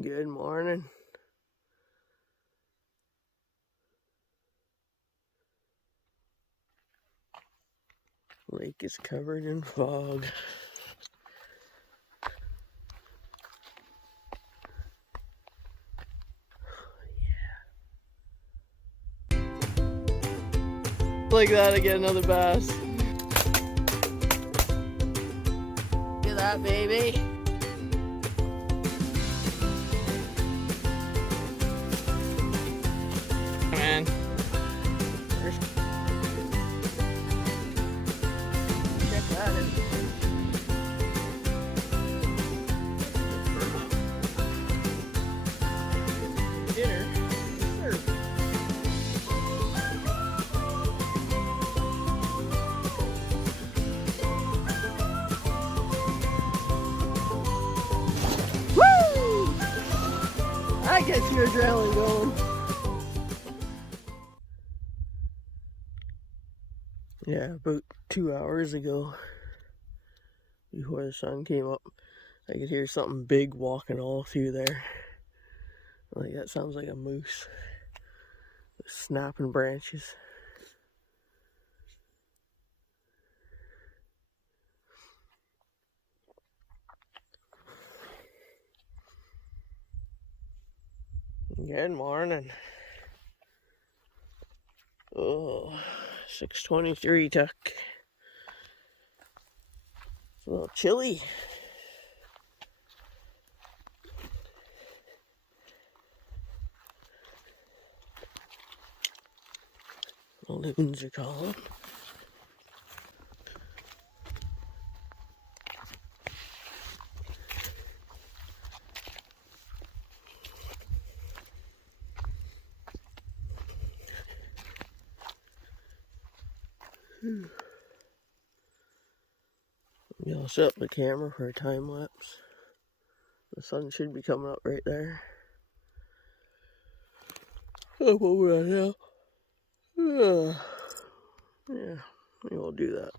Good morning. Lake is covered in fog. Like that, I get another bass. Look at that, baby. Man. Check that in. Dinner. Sure. Woo! That gets your adrenaline going. Yeah, about 2 hours ago, before the sun came up, I could hear something big walking all through there. Like that sounds like a moose. Snapping branches. Good morning. Oh, 6:23 tuck. It's a little chilly. The loons are calling. I'll set up the camera for a time lapse. The sun should be coming up right there. Up over that hill. Yeah, maybe we'll do that.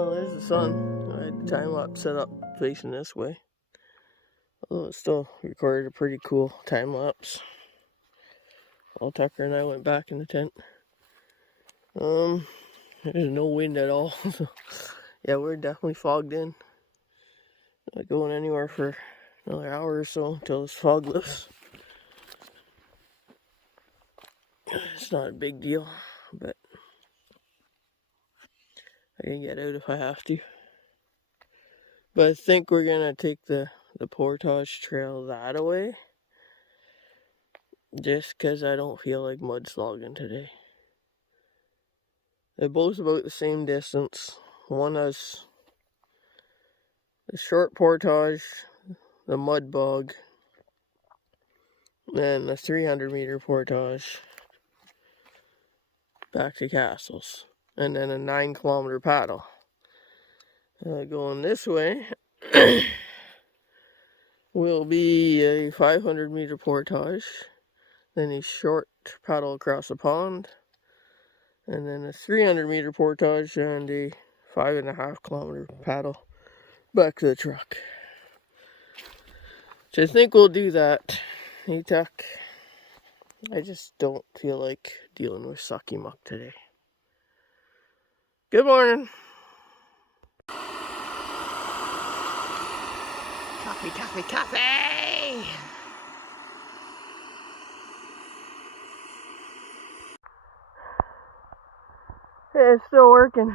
Oh, there's the sun. I had the time lapse set up facing this way. Although it still recorded a pretty cool time lapse. While Tucker and I went back in the tent. There's no wind at all. So, yeah, we're definitely fogged in. Not going anywhere for another hour or so until this fog lifts. It's not a big deal, but I can get out if I have to. But I think we're gonna take the portage trail that way. Just because I don't feel like mudslogging today. They're both about the same distance. One has the short portage, the mud bog, then the 300-meter portage back to Castles, and then a 9-kilometer paddle. Going this way will be a 500-meter portage, then a short paddle across the pond, and then a 300-meter portage and a 5.5-kilometer paddle back to the truck. So I think we'll do that. Hey, Tuck. I just don't feel like dealing with sucky muck today. Good morning. Coffee, coffee, coffee! Hey, it's still working.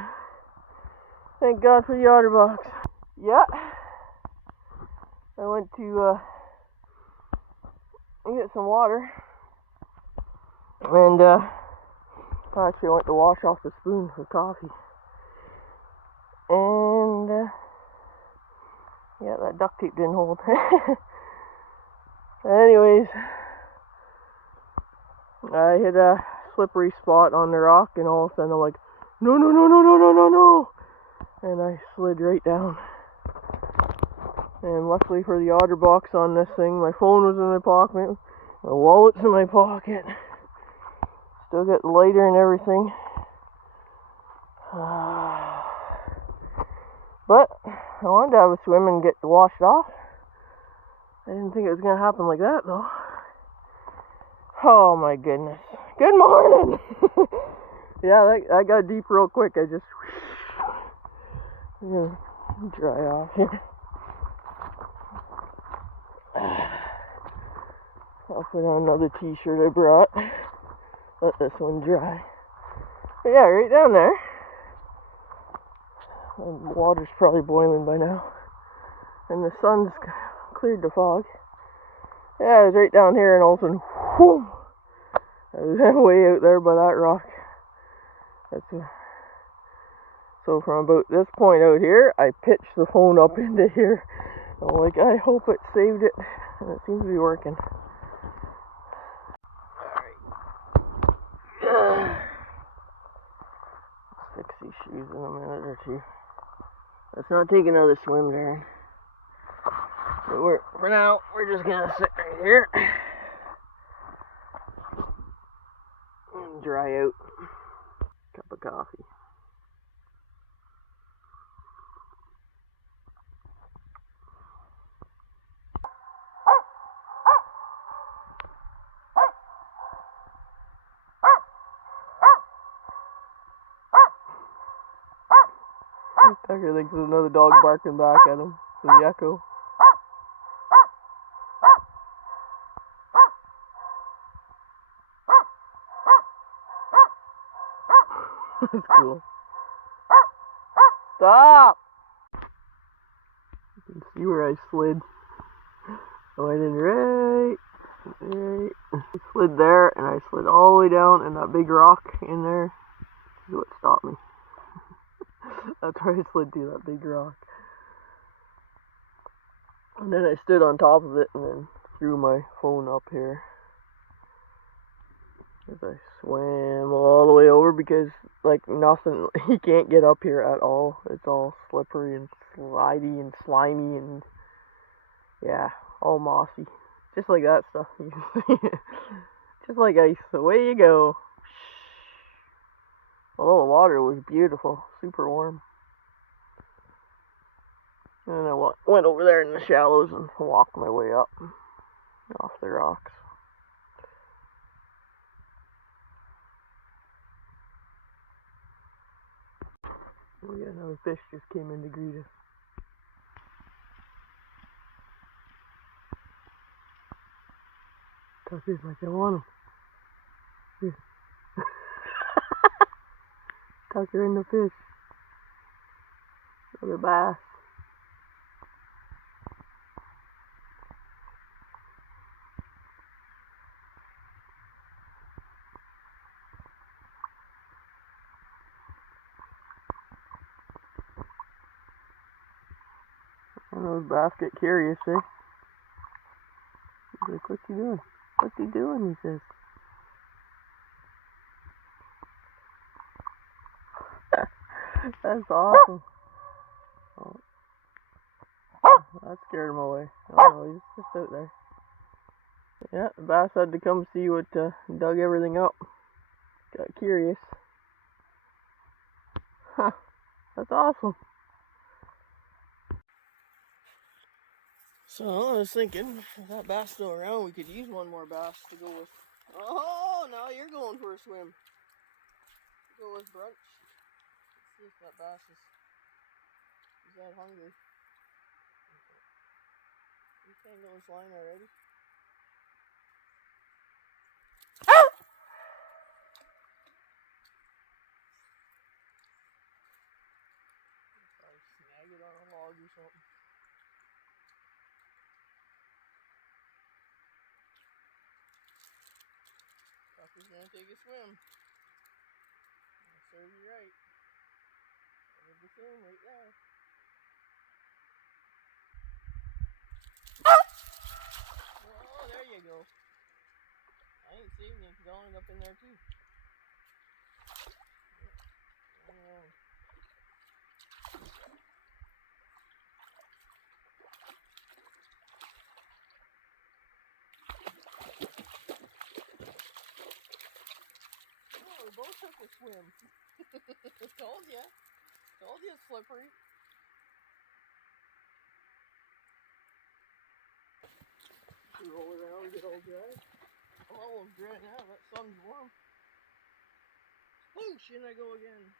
Thank God for the otter box. Yeah. I went to get some water. And actually I went to wash off the spoon for coffee. And yeah, that duct tape didn't hold. Anyways, I hit a slippery spot on the rock, and all of a sudden I'm like, no, no, no, no, no, no, no, no. And I slid right down. And luckily for the otter box on this thing, my phone was in my pocket, my wallet's in my pocket. Still got the lighter and everything. But I wanted to have a swim and get washed off. I didn't think it was going to happen like that, though. Oh my goodness. Good morning! Yeah, that got deep real quick. I'm gonna dry off here. I'll put on another t-shirt I brought. Let this one dry. But yeah, right down there. The water's probably boiling by now. And the sun's cleared the fog. Yeah, I was right down here, and all of a sudden, whoom, I was way out there by that rock. So from about this point out here, I pitched the phone up into here. I'm like, I hope it saved it. And it seems to be working. Alright. Fix these shoes in a minute or two. Let's not take another swim, Darren. But for now, we're just gonna sit right here and dry out. Cup of coffee. Tucker thinks there's another dog barking back at him. It's the echo. That's cool. Stop! You can see where I slid. I went in right. I slid there, and I slid all the way down, and that big rock in there is what stopped me. That's where I slid to, that big rock. And then I stood on top of it and then threw my phone up here. As I swam all the way over, because like nothing, you can't get up here at all. It's all slippery and slidey and slimy and yeah, all mossy. Just like that stuff. Just like ice. Away you go. Although the water was beautiful, super warm. And I went over there in the shallows and walked my way up off the rocks. Oh yeah, another fish just came in to greet us. Tucker's like, I want him. Here. Tucker and the fish. Another bass. And those bass get curious, eh? He's like, what's he doing? What's he doing? He says. That's awesome. Oh. That scared him away. Oh, he's just out there. Yeah, the bass had to come see what dug everything up. Got curious. Huh, that's awesome. So I was thinking, if that bass still around, we could use one more bass to go with. Oh, now you're going for a swim. Go with brunch. Let's see if that bass is that hungry. You tangle this line already? Probably snag it on a log or something. Sucker's gonna take a swim. I'll serve you right. There's the film right there. Oh, there you go. I ain't saving you because I'll end up in there too. Oh, we both took a swim. Told ya. Told you it's slippery. Roll around, get all dry. I'm almost dry now, that sun's warm. Whoosh, in I go again.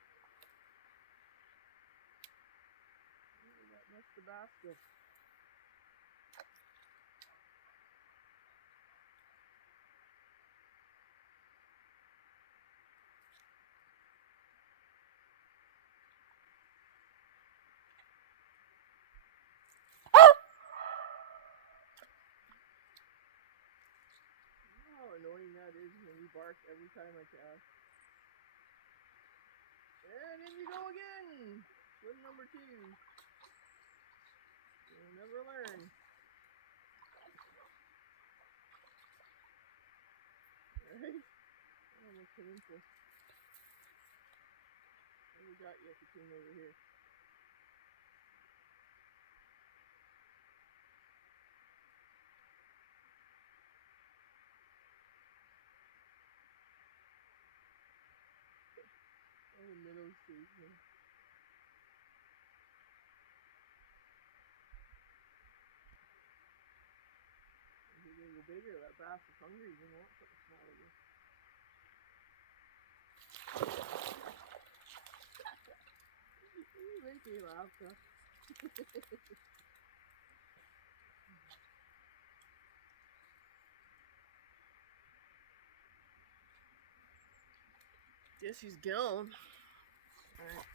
That's the basket. How annoying that is when you bark every time I cast. And in you go again! Swim number 2. You'll never learn. Right? Oh, look, peninsula. What we got you if you came over here? Oh, the minnows chasing me. You're gonna go bigger. That bass is hungry. You're gonna want something small again. You make me laugh, huh? Guess he's gone. Alright.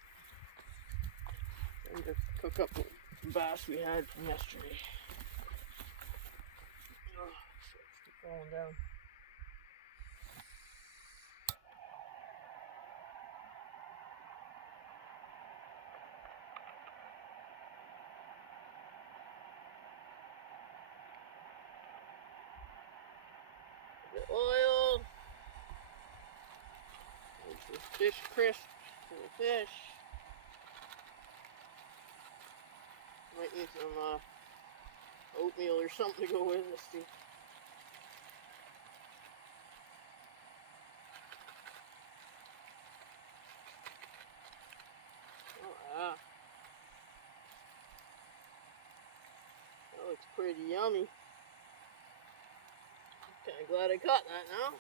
Time to cook up the bass we had from yesterday. Oh, it's falling down. The oil. There's the fish crisp for the fish. Might need some oatmeal or something to go with this too. Oh, ah. That looks pretty yummy. Kinda glad I caught that now.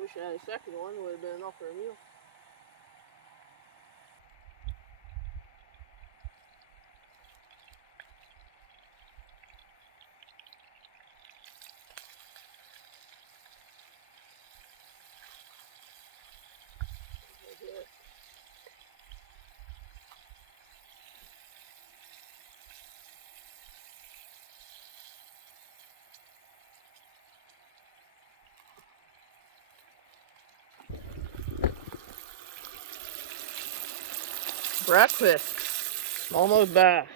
Wish I had a second one, would have been enough for a meal. Breakfast. Smallmouth bass.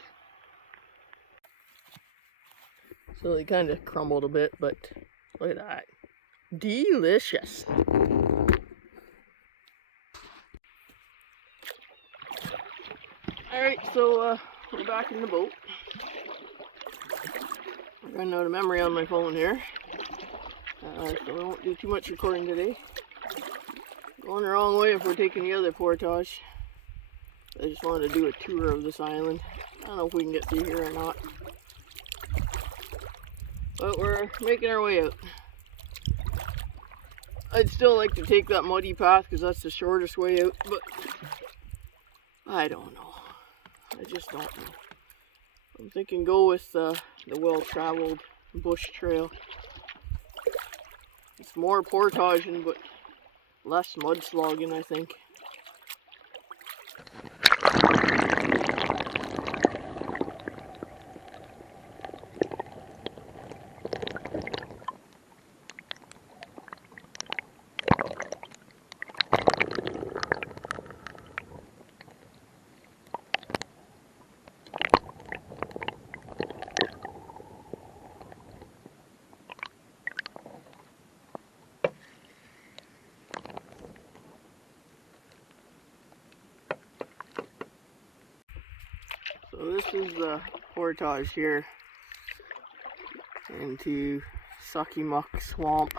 So they kind of crumbled a bit, but look at that. Delicious. Alright, so we're back in the boat. Running out of memory on my phone here. So I won't do too much recording today. Going the wrong way if we're taking the other portage. I just wanted to do a tour of this island. I don't know if we can get through here or not. But we're making our way out. I'd still like to take that muddy path because that's the shortest way out, but I don't know. I just don't know. I'm thinking go with the well-traveled bush trail. It's more portaging, but less mudslogging, I think. So this is the portage here into Sucky Muck Swamp.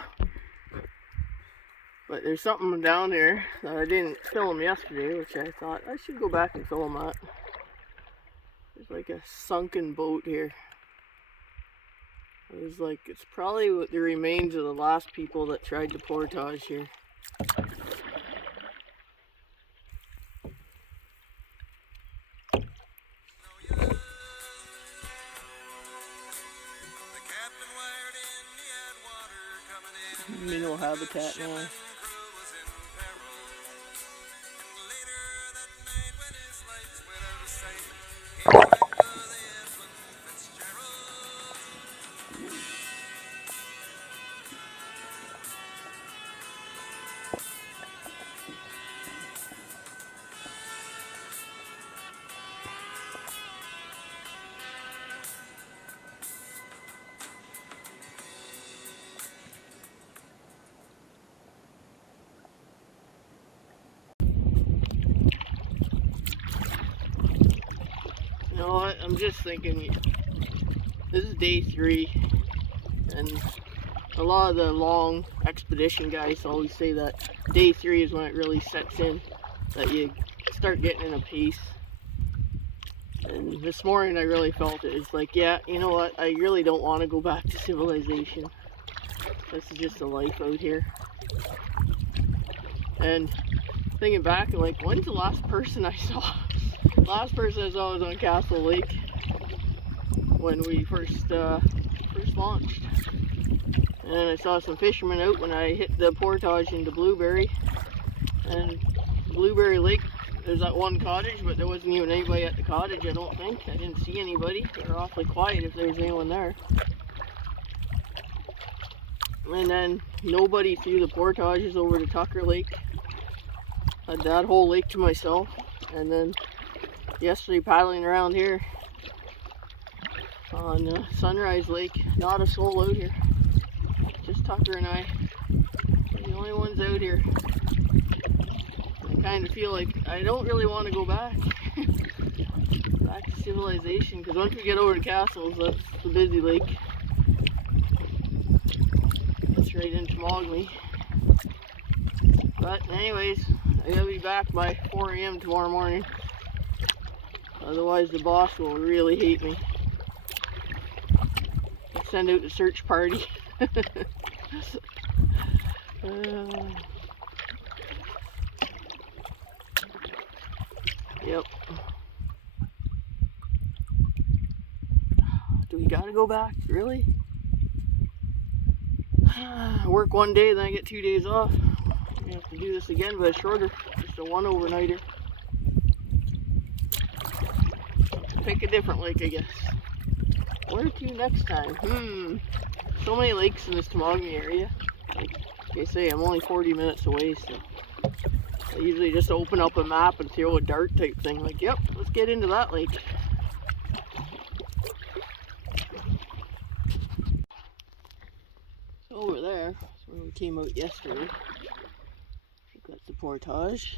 But there's something down there that I didn't film yesterday, which I thought I should go back and film that. There's like a sunken boat here. It's probably what the remains of the last people that tried to portage here. Minnow habitat now. You know what, I'm just thinking, this is day 3, and a lot of the long expedition guys always say that day 3 is when it really sets in, that you start getting in a pace. And this morning I really felt it. It's like, yeah, you know what, I really don't want to go back to civilization. This is just a life out here. And thinking back, like, when's the last person I saw? Last person I saw was on Castle Lake when we first launched. And then I saw some fishermen out when I hit the portage into Blueberry. And Blueberry Lake, there's that one cottage, but there wasn't even anybody at the cottage, I don't think. I didn't see anybody. They were awfully quiet if there was anyone there. And then nobody through the portages over to Tucker Lake. Had that whole lake to myself. And then yesterday paddling around here on Sunrise Lake, not a soul out here. Just Tucker and I. We're the only ones out here. I kind of feel like I don't really want to go back. Back to civilization, because once we get over to Castles, that's the busy lake. That's right in Temagami. But anyways, I gotta be back by 4 AM tomorrow morning. Otherwise the boss will really hate me. I'll send out the search party. Yep. Do we gotta go back? Really? I work one day, then I get 2 days off. I have to do this again, but it's shorter. Just a one overnighter. Pick a different lake, I guess. Where to next time? So many lakes in this Temagami area. Like I say, I'm only 40 minutes away, so I usually just open up a map and throw a dart type thing. Like, yep, let's get into that lake. Over there, that's where we came out yesterday. I think that's the portage.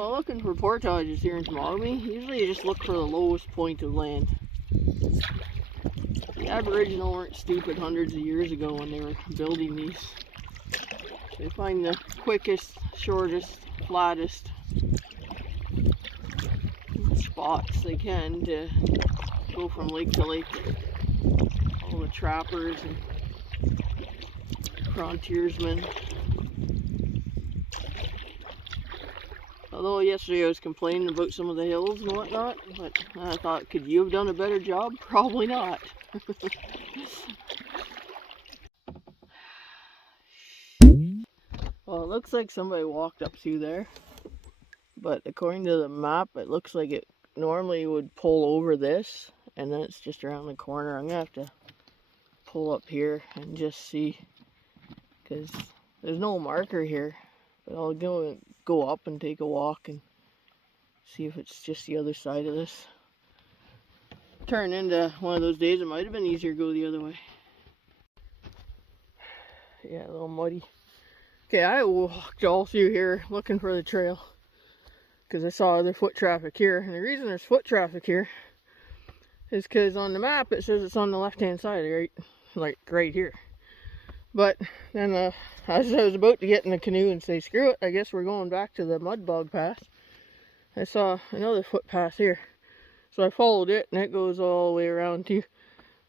Well, looking for portages here in Temagami, usually you just look for the lowest point of land. The Aboriginal weren't stupid hundreds of years ago when they were building these. They find the quickest, shortest, flattest spots they can to go from lake to lake. All the trappers and frontiersmen. Although yesterday I was complaining about some of the hills and whatnot, but I thought, could you have done a better job? Probably not. Well, it looks like somebody walked up through there, but according to the map, it looks like it normally would pull over this, and then it's just around the corner. I'm gonna have to pull up here and just see, because there's no marker here, but I'll go up and take a walk and see if it's just the other side of this. Turned into one of those days it might have been easier to go the other way. Yeah, a little muddy. Okay, I walked all through here looking for the trail because I saw other foot traffic here, and the reason there's foot traffic here is because on the map it says it's on the left hand side, right here. But then as I was about to get in the canoe and say screw it, I guess we're going back to the mud bog path, I saw another footpath here, so I followed it, and it goes all the way around too.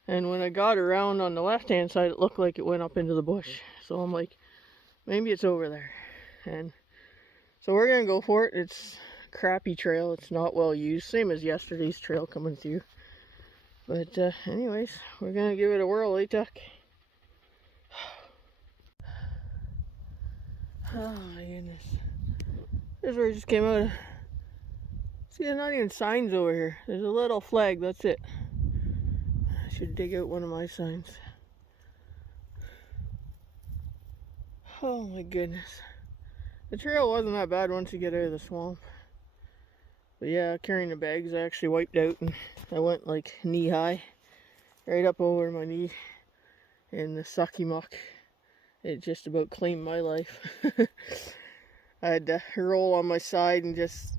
And when I got around on the left hand side, it looked like it went up into the bush, so I'm like, maybe it's over there. And so we're gonna go for it. It's a crappy trail, it's not well used, same as yesterday's trail coming through. But anyways, we're gonna give it a whirl, eh, Tuck? Oh my goodness. This is where I just came out of. See, there's not even signs over here. There's a little flag, that's it. I should dig out one of my signs. Oh my goodness. The trail wasn't that bad once you get out of the swamp. But yeah, carrying the bags I actually wiped out, and I went like knee high. Right up over my knee in the sucky muck. It just about claimed my life. I had to roll on my side and just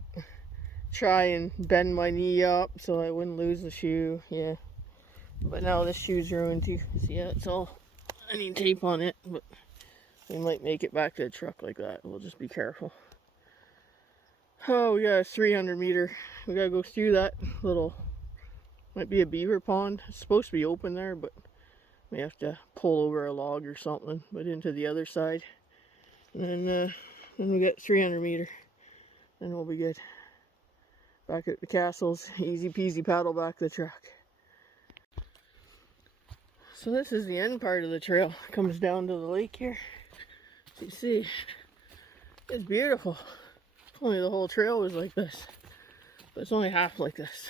try and bend my knee up so I wouldn't lose the shoe. Yeah. But now this shoe's ruined too. See, yeah, it's all, I need tape on it, but we might make it back to the truck like that. We'll just be careful. Oh, we got a 300 meter. We gotta go through that little, might be a beaver pond. It's supposed to be open there, but we have to pull over a log or something, but into the other side. And then we get 300 meter. Then we'll be good. Back at the castles, easy peasy paddle back to the truck. So this is the end part of the trail. It comes down to the lake here. As you see, it's beautiful. If only the whole trail was like this. But it's only half like this.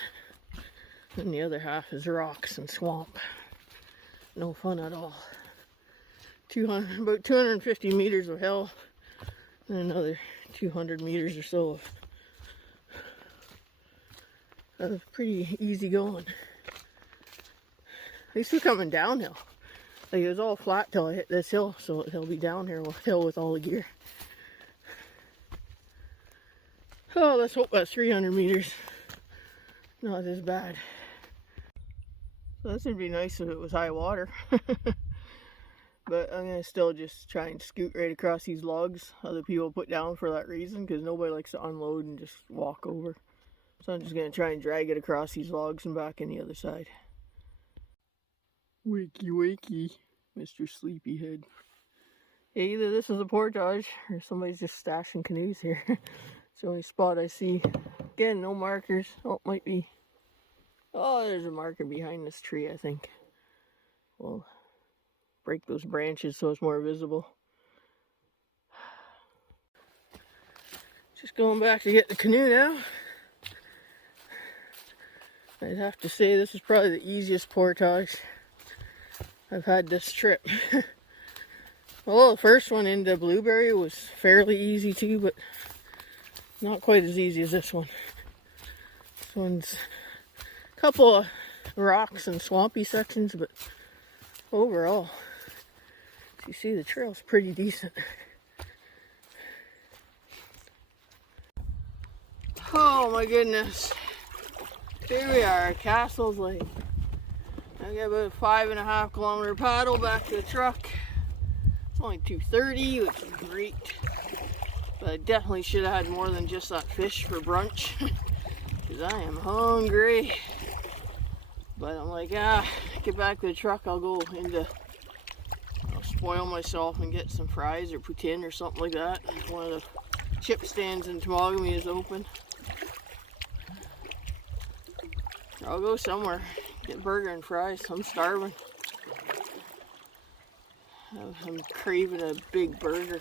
And the other half is rocks and swamp. No fun at all. About 250 meters of hill, and another 200 meters or so of pretty easy going. At least we're coming downhill. Like, it was all flat till I hit this hill, so it'll be downhill with all the gear. Oh, let's hope that's 300 meters. Not as bad. So this would be nice if it was high water. But I'm going to still just try and scoot right across these logs other people put down for that reason, because nobody likes to unload and just walk over. So I'm just going to try and drag it across these logs and back in the other side. Wakey wakey, Mr. Sleepyhead. Yeah, either this is a portage or somebody's just stashing canoes here. It's the only spot I see. Again, no markers. Oh, it might be. Oh, there's a marker behind this tree, I think. We'll break those branches so it's more visible. Just going back to get the canoe now. I'd have to say this is probably the easiest portage I've had this trip. Well, the first one into Blueberry was fairly easy too, but not quite as easy as this one. This one's a couple of rocks and swampy sections, but overall, as you see, the trail's pretty decent. Oh my goodness. Here we are at Castles Lake. I got about a 5.5 kilometer paddle back to the truck. It's only 2:30, which is great. But I definitely should have had more than just that fish for brunch. Because I am hungry. But I'm like, get back to the truck, I'll spoil myself and get some fries or poutine or something like that. One of the chip stands in Temagami is open. I'll go somewhere, get a burger and fries. I'm starving. I'm craving a big burger.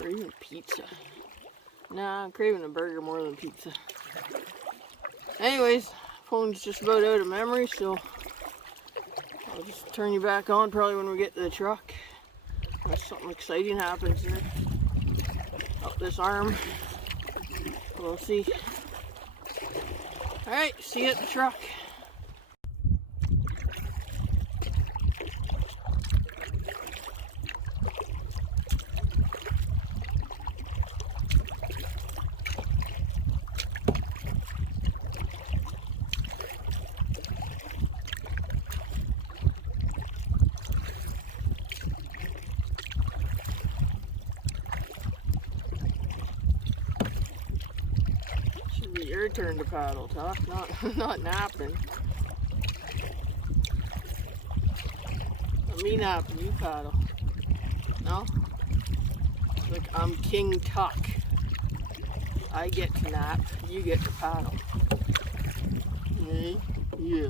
Or even pizza. Nah, I'm craving a burger more than pizza. Anyways, phone's just about out of memory, so I'll just turn you back on probably when we get to the truck. Unless something exciting happens here. Up this arm. We'll see. Alright, see you at the truck. Your turn to paddle, Tuck. Not napping. Not me napping, you paddle. No? It's like I'm King Tuck. I get to nap, you get to paddle. Yeah.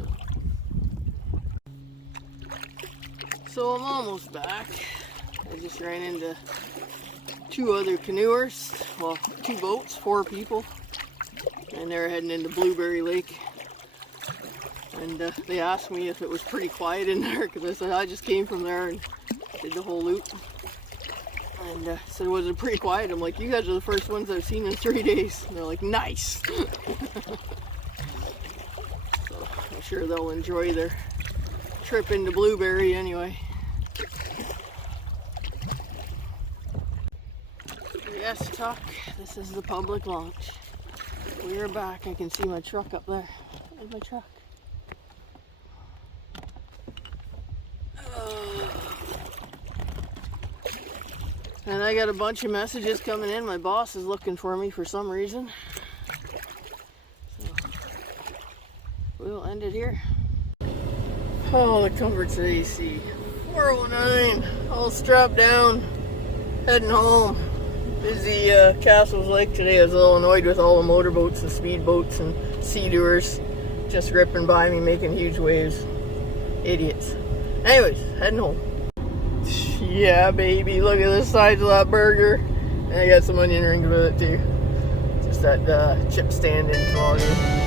So I'm almost back. I just ran into 2 other canoers. Well, 2 boats, 4 people. And they're heading into Blueberry Lake. And they asked me if it was pretty quiet in there, because I said I just came from there and did the whole loop. And said, was it pretty quiet? I'm like, you guys are the first ones I've seen in 3 days. And they're like, nice. So I'm sure they'll enjoy their trip into Blueberry anyway. Yes, Tuck, this is the public launch. We are back. I can see my truck up there. There's my truck. And I got a bunch of messages coming in. My boss is looking for me for some reason. So we'll end it here. Oh, the comforts of AC. 409, all strapped down, heading home. Busy Castles Lake today. I was a little annoyed with all the motorboats and speedboats and sea-doers just ripping by me, making huge waves. Idiots. Anyways, heading home. Yeah, baby, look at the size of that burger. And I got some onion rings with it too. Just that chip stand in Temagami.